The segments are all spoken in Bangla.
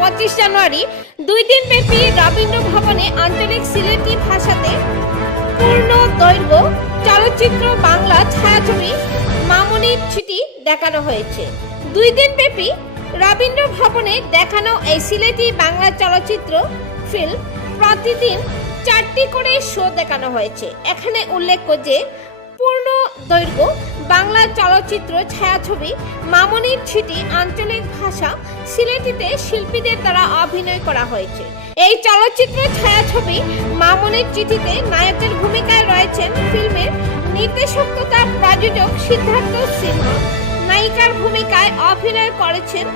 পঁচিশ জানুয়ারি দুই দিন ব্যাপী রবীন্দ্র ভবনে আঞ্চলিক সিলেটি ভাষাতে পূর্ণ দৈর্ঘ্য চলচ্চিত্র বাংলা ছায়াছবি মামনির ছুটি দেখানো হয়েছে। দুই দিন ব্যাপী রবীন্দ্র ভবনে দেখানো এই সিলেটি বাংলা চলচ্চিত্র ফিল্ম প্রতিদিন চারটি করে শো দেখানো হয়েছে। এখানে উল্লেখ্য যে, পূর্ণ দৈর্ঘ্য বাংলা চলচ্চিত্র ছায়াছবি মামনির ছিটি আঞ্চলিক ভাষা সিলেটিতে শিল্পীদের দ্বারা অভিনয় করা হয়েছে। এই চলচ্চিত্র ছায়াছবি মামনির চিঠিতে নায়কের ভূমিকায় রয়েছেন ফিল্মের নির্দেশক তথা প্রযোজক সিদ্ধার্থ সিনহা। নায়িকার ভূমিকায় অভিনয় করেছেন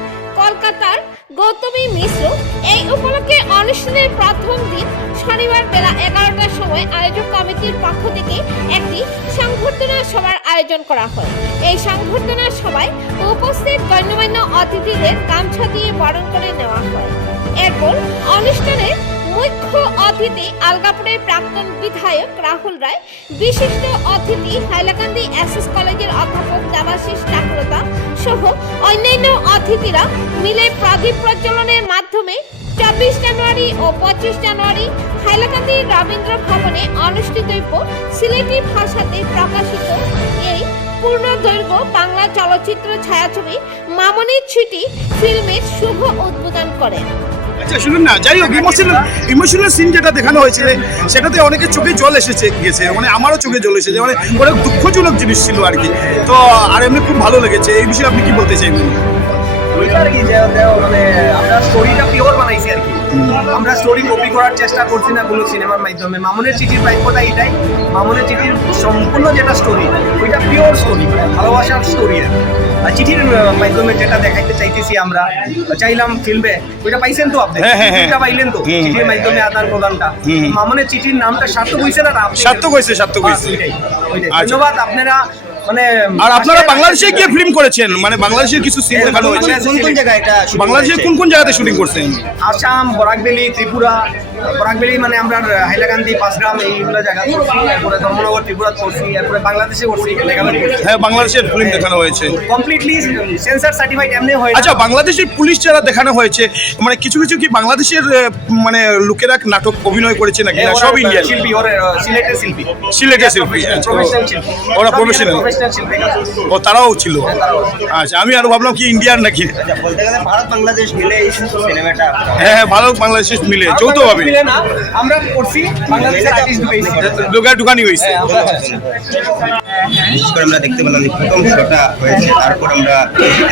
কলকাতার গৌতমী মিশ্র। এই উপলক্ষে অনুষ্ঠানের প্রথম দিন শনিবার বেলা এগারোটার সময় আয়োজক কমিটির পক্ষ থেকে একটি সংবর্ধনা সভার আয়োজন করা হয়। এই সংবর্ধনা সভায় উপস্থিত গণ্যমান্য অতিথিদের গামছা দিয়ে বরণ করে নেওয়া হয়। এরপর অনুষ্ঠানের মুখ্য অতিথি আলগাপুরের প্রাক্তন বিধায়ক রাহুল রায়, বিশিষ্ট অতিথি হাইলাকান্দি এসএস কলেজের অধ্যাপক দেবাশিস চাকরতা সহ অন্যান্য অতিথিরা মিলে প্রদীপ প্রজ্বলনের মাধ্যমে চব্বিশ জানুয়ারি ও পঁচিশ জানুয়ারি হাইলাকান্দি রবীন্দ্র ভবনে অনুষ্ঠিতব্য সিলেটি ভাষাতে প্রকাশিত এই পূর্ণ দৈর্ঘ্য বাংলা চলচ্চিত্র ছায়াছবি মামনির ছিটি ফিল্মের শুভ উদ্বোধন করেন। আচ্ছা শুনুন না, যাই হোক ইমোশনাল ইমোশনাল সিন যেটা দেখানো হয়েছিল সেটাতে অনেকের চোখে জল এসেছে, গেছে মানে আমারও চোখে জল এসেছে মানে অনেক দুঃখজনক জিনিস ছিল আর কি। তো, আর এমনি খুব ভালো লেগেছে, এই বিষয়ে আপনি কি বলতে চাইবেন? ওইটা আর কি যে মানে আমরা স্টোরিটা পিওর বানাইছি আর কি। আমরা স্টোরি কপি করার চেষ্টা করছি না কোনো সিনেমার মাধ্যমে। মামুনের চিঠির প্রাপ্যটা এটাই। মামুনের চিঠির সম্পূর্ণ যেটা স্টোরি ওইটা পিওর স্টোরি ভালোবাসার স্টোরি আর চিঠির মাধ্যমে যেটা দেখাইতে চাইতেছি আমরা চাইলাম ফিল্মে ওইটা পাইছেন তো আপনি? হ্যাঁ, হ্যাঁ, হ্যাঁ। চিঠিটা পাইলেন তো? চিঠির মাধ্যমে আদান প্রদানটা। মামুনের চিঠির নামটা সার্থক হয়েছে না সার্থক হয়েছে, সার্থক হয়েছে। আচ্ছা। ধন্যবাদ আপনারা মানে আর আপনারা বাংলাদেশে গিয়ে ফিল্ম করেছেন মানে বাংলাদেশের কিছু সিন দেখানো হয়েছে কোন কোন জায়গায় এটা বাংলাদেশের কোন কোন জায়গাতে শুটিং করছেন? আসাম বরাকবেলি ত্রিপুরা বরাকবেলি মানে আমরা হাইলাকান্দি পাঁচগ্রাম এইগুলো জায়গা করছি। এরপরে ধর্মনগর ত্রিপুরা করছি। এরপরে বাংলাদেশে করছি মেঘালয় করছি। হ্যাঁ বাংলাদেশের ফিল্ম দেখানো হয়েছে। কমপ্লিটলি সেন্সার সার্টিফাইড এমনি হয় না। আচ্ছা বাংলাদেশের পুলিশ যারা দেখানো হয়েছে মানে কিছু কিছু কি বাংলাদেশের মানে লোকেরা নাটক অভিনয় করেছে নাকি? না সব ইন্ডিয়ান শিল্পী ওরা সিলেটের শিল্পী। সিলেটের শিল্পী আচ্ছা। প্রফেশনাল শিল্পী। ওরা প্রফেশনাল শিল্পী ও তারাও ছিল? আচ্ছা আমি আরও ভাবলাম কি ইন্ডিয়ান নাকি? বলতে গেলে ভারত বাংলাদেশ মিলে এই সিনেমাটা হ্যাঁ হ্যাঁ ভারত বাংলাদেশ মিলে যৌথভাবে। মিলে না আমরা করছি বাংলাদেশের আর্টিস্ট ঢুকাইছি লোকা ঢুকানি হয়েছে। বিশেষ করে আমরা দেখতে পেলাম প্রথম শোটা হয়েছে তারপর আমরা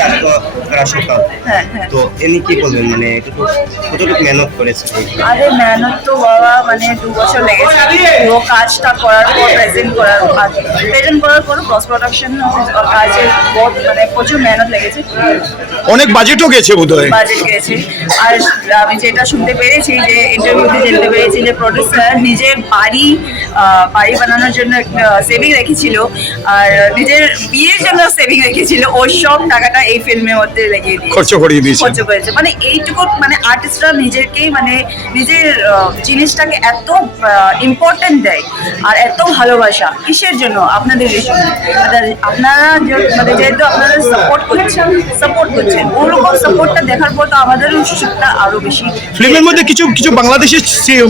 আসতো রাশিকাল তো এমনি কি বলবেন মানে এটুকু কতটুকু মেহনত করেছে? আরে মেহনত তো বাবা মানে দু বছর লেগেছে। পুরো কাজটা করার পর প্রেজেন্ট করার প্রেজেন্ট করার পর পোস্ট প্রোডাকশন কাজে বহুত মানে প্রচুর মেহনত লেগেছে। অনেক বাজেটও গেছে বোধহয়। বাজেট গেছে। আর আমি যেটা শুনতে পেরেছি যে ইন্টারভিউতে জানতে পেরেছি যে প্রডিউসার নিজের বাড়ি বাড়ি বানানোর জন্য সেভিং রেখেছিল। আর নিজের বিয়ের জন্য সেভিং রেখেছিল। ওর সব টাকাটা এই ফিল্মের মধ্যে লেগে দিয়েছে। খরচ করিয়ে দিয়েছে। খরচ করেছে। মানে এইটুকু মানে আর্টিস্টরা নিজেরকেই মানে নিজের জিনিসটাকে এত ইম্পর্টেন্ট দেয় আর এত ভালোবাসা। কিসের জন্য? আপনাদের জন্য আপনারা যে- মানে যেহেতু আপনারা সাপোর্ট করছেন সাপোর্ট করছেন ওরকম সাপোর্টটা দেখার পর তো আমাদেরও সুযোগটা আরও বেশি ফিল্মের মধ্যে কিছু কিছু বাংলাদেশের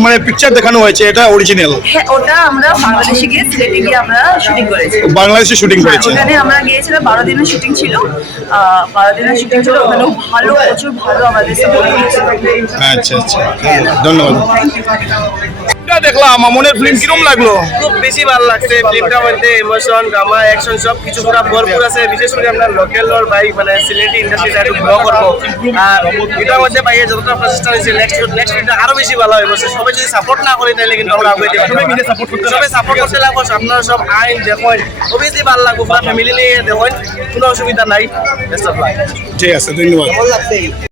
মানে পিকচার দেখানো হয়েছে এটা অরিজিনাল হ্যাঁ ওটা আমরা বাংলাদেশে গিয়ে সিলেটে গিয়ে আমরা শুটিং করেছি। বাংলাদেশে শুটিং হ্যাঁ, করেছে। ওখানে আমরা গিয়েছিলাম বারো দিনের শুটিং ছিল। বারো দিনের শুটিং ছিল ওখানেও ভালো প্রচুর ভালো আমাদের আচ্ছা আচ্ছা। ধন্যবাদ। দেখলাম? মামনের ফিল্ম কিরম লাগল? খুব বেশি ভালো লাগছে ফিল্মটার মধ্যে ইমোশন ড্রামা অ্যাকশন সব কিছু পুরো ভরপুর আছে। বিশেষ করে আপনার লোকাল ওর ভাই মানে সিলেটি ইন্ডাস্ট্রিটা একটু গ্রো করব। আর এটার মধ্যে পাইয়ে যতটা প্রচেষ্টা হয়েছে নেক্সট নেক্সট ফিল্মটা আরও বেশি ভালো হয়ে বসে সবাই যদি সাপোর্ট না করে তাহলে কিন্তু আমরা আগে সবাই সাপোর্ট করতে সবাই সাপোর্ট করতে লাগবো আপনারা সব আইন দেখুন। অবভিয়াসলি ভালো লাগবো পুরো ফ্যামিলি নিয়ে দেখুন। কোনো অসুবিধা নাই। বেস্ট অফ লাক ঠিক আছে ধন্যবাদ।